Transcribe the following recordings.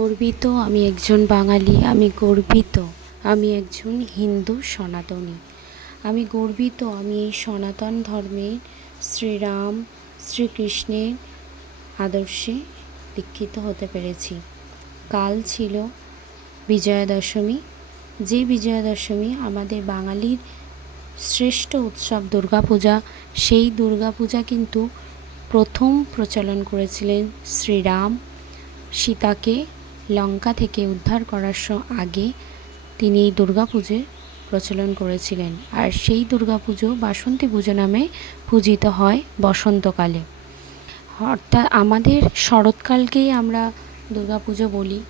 গর্বিত, আমি একজন বাঙালি, আমি গর্বিত, আমি একজন হিন্দু সনাতনী। আমি গর্বিত, আমি এই সনাতন ধর্মের শ্রীরাম, শ্রীকৃষ্ণের আদর্শে দীক্ষিত হতে পেরেছি। কাল ছিল বিজয়া দশমী যে বিজয়া দশমী আমাদের বাঙালির শ্রেষ্ঠ উৎসব দুর্গাপূজা, সেই দুর্গাপূজা কিন্তু প্রথম প্রচলন করেছিলেন শ্রীরাম সীতাকে লঙ্কা থেকে উদ্ধার করার আগে তিনি এই প্রচলন করেছিলেন। আর সেই দুর্গাপুজো বাসন্তী পুজো নামে পূজিত হয় বসন্তকালে। অর্থাৎ আমাদের শরৎকালকেই আমরা দুর্গাপুজো বলি।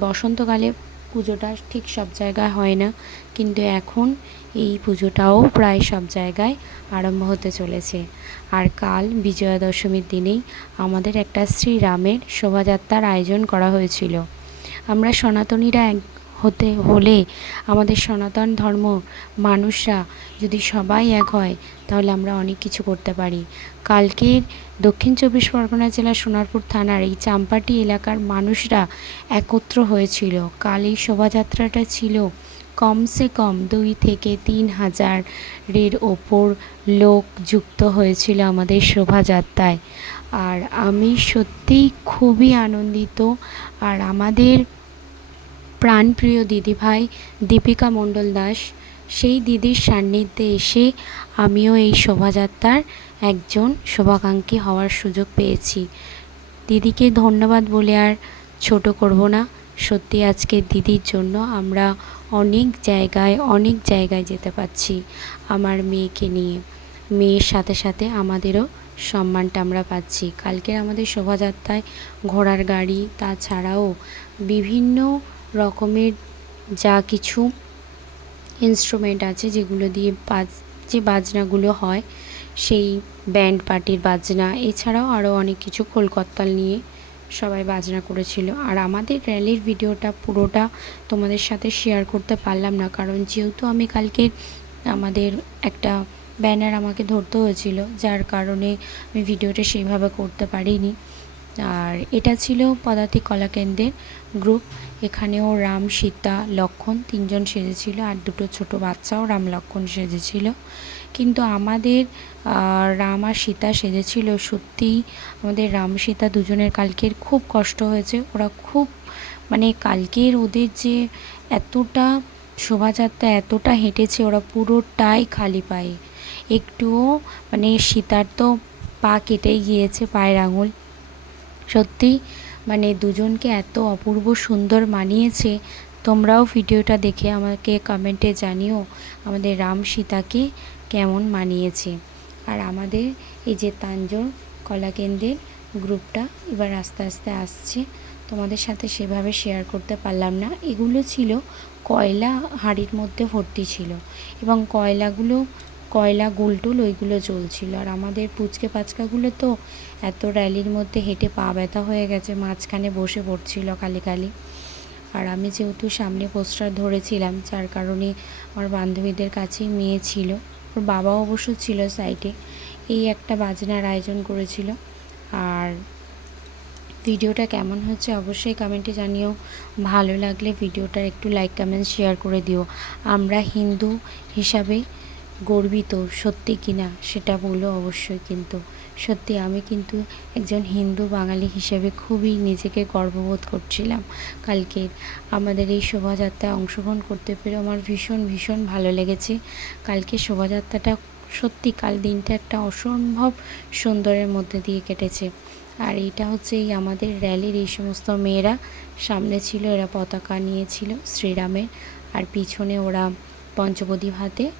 বসন্তকালে পুজোটা ঠিক সব জায়গায় হয় না, কিন্তু এখন এই পুজোটাও প্রায় সব জায়গায় আরম্ভ হতে চলেছে। আর কাল বিজয়া দশমীর দিনেই আমাদের একটা শ্রীরামের শোভাযাত্রার আয়োজন করা হয়েছিল। আমরা সনাতনীরা এক হতে, হলে আমাদের সনাতন ধর্ম, মানুষরা যদি সবাই এক হয়, তাহলে আমরা অনেক কিছু করতে পারি। কালকের দক্ষিণ চব্বিশ পরগনা জেলার সোনারপুর থানার এই চাম্পাটি এলাকার মানুষরা একত্র হয়েছিল। কাল এই শোভাযাত্রাটা ছিল কমসে কম দুই থেকে তিন হাজারের ওপর লোক যুক্ত হয়েছিল আমাদের শোভাযাত্রায়। আর আমি সত্যিই খুবই আনন্দিত। আর আমাদের প্রাণপ্রিয় দিদিভাই দীপিকা মণ্ডল দাস, সেই দিদির সান্নিধ্যে এসে আমিও এই শোভাযাত্রার একজন শুভাকাঙ্ক্ষী হওয়ার সুযোগ পেয়েছি। দিদিকে ধন্যবাদ বলে আর ছোট করব না। সত্যি আজকে দিদির জন্য আমরা অনেক জায়গায় অনেক জায়গায় যেতে পারছি আমার মেয়েকে নিয়ে। মেয়ের সাথে সাথে আমাদেরও সম্মানটা আমরা পাচ্ছি। কালকের আমাদের শোভাযাত্রায় ঘোড়ার গাড়ি, তাছাড়াও বিভিন্ন রকমের যা কিছু ইনস্ট্রুমেন্ট আছে যেগুলো দিয়ে বাজ, যে বাজনাগুলো হয়, সেই ব্যান্ড পার্টির বাজনা, এছাড়াও আরও অনেক কিছু কলকত্তাল নিয়ে সবাই বাজনা করেছিল। আর আমাদের র্যালির ভিডিওটা পুরোটা তোমাদের সাথে শেয়ার করতে পারলাম না, কারণ যেহেতু আমি কালকে আমাদের একটা ব্যানার আমাকে ধরতে হয়েছিল, যার কারণে আমি ভিডিওটা সেইভাবে করতে পারিনি। আর এটা ছিল পদাতিক কলাকেন্দ্রের গ্রুপ, এখানেও রাম, সীতা, লক্ষণ তিনজন সেজেছিল আর দুটো ছোট বাচ্চাও রাম, লক্ষণ সেজেছিল। কিন্তু আমাদের রাম আর সীতা সেজেছিল। সত্যিই আমাদের রাম, সীতা দুজনের কালকের খুব কষ্ট হয়েছে। ওরা খুব মানে কালকের ওদের যে এতটা শোভাযাত্রা, এতটা হেঁটেছে, ওরা পুরোটাই খালি পায়ে। একটুও মানে সীতার তো পা কেটেই গিয়েছে পায়ের আঙুল। সত্যি মানে দুজনকে এত অপূর্ব সুন্দর মানিয়েছে। তোমরাও ভিডিওটা দেখে আমাকে কমেন্টে জানিও আমাদের রাম সীতাকে কেমন মানিয়েছে। আর আমাদের এই যে তাঞ্জোর কলাকেন্দ্রের গ্রুপটা এবার আস্তে আস্তে আসছে। তোমাদের সাথে সেভাবে শেয়ার করতে পারলাম না। এগুলো ছিল কয়লা হাঁড়ির মধ্যে ভর্তি ছিল এবং কয়লাগুলো কয়লা, গুলটুল, ওইগুলো জ্বলছিল। আর আমাদের পুচকে পাচকাগুলো তো এত র্যালির মধ্যে হেঁটে পা ব্যথা হয়ে গেছে, মাঝখানে বসে পড়ছিল কালি কালি। আর আমি যেহেতু সামনে পোস্টার ধরেছিলাম, যার কারণে আমার বান্ধবীদের কাছেই মেয়ে ছিল। ওর বাবা অবশ্য ছিল সাইটে এই একটা বাজনার আয়োজন করেছিল। আর ভিডিওটা কেমন হচ্ছে অবশ্যই কমেন্টে জানিও। ভালো লাগলে ভিডিওটার একটু লাইক কমেন্ট শেয়ার করে দিও। আমরা হিন্দু হিসাবে গর্বিত, সত্যি কিনা সেটা বলো অবশ্যই কিন্তু। সত্যি আমি কিন্তু একজন হিন্দু বাঙালি হিসেবে খুবই নিজেকে গর্ববোধ করছিলাম কালকে আমাদের এই শোভাযাত্রায় অংশগ্রহণ করতে পেরে আমার ভীষণ ভীষণ ভালো লেগেছে। কালকে শোভাযাত্রাটা সত্যি কাল দিনটা একটা অসম্ভব সুন্দরের মধ্যে দিয়ে কেটেছে। আর এটা হচ্ছে এই আমাদের র্যালির এই সমস্ত মেয়েরা, সামনে ছিল এরা পতাকা নিয়েছিল শ্রীরামের, আর পিছনে ওরা পঞ্চবদী হাতে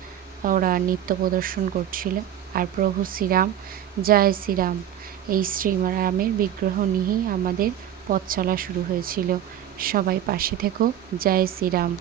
ওরা নৃত্য প্রদর্শন করছিল আর প্রভু শ্রীরাম, জয় শ্রীরাম। এই শ্রীরামের বিগ্রহ নিয়েই আমাদের পথ চলা শুরু হয়েছিল। সবাই পাশে থেকো। জয় শ্রীরাম।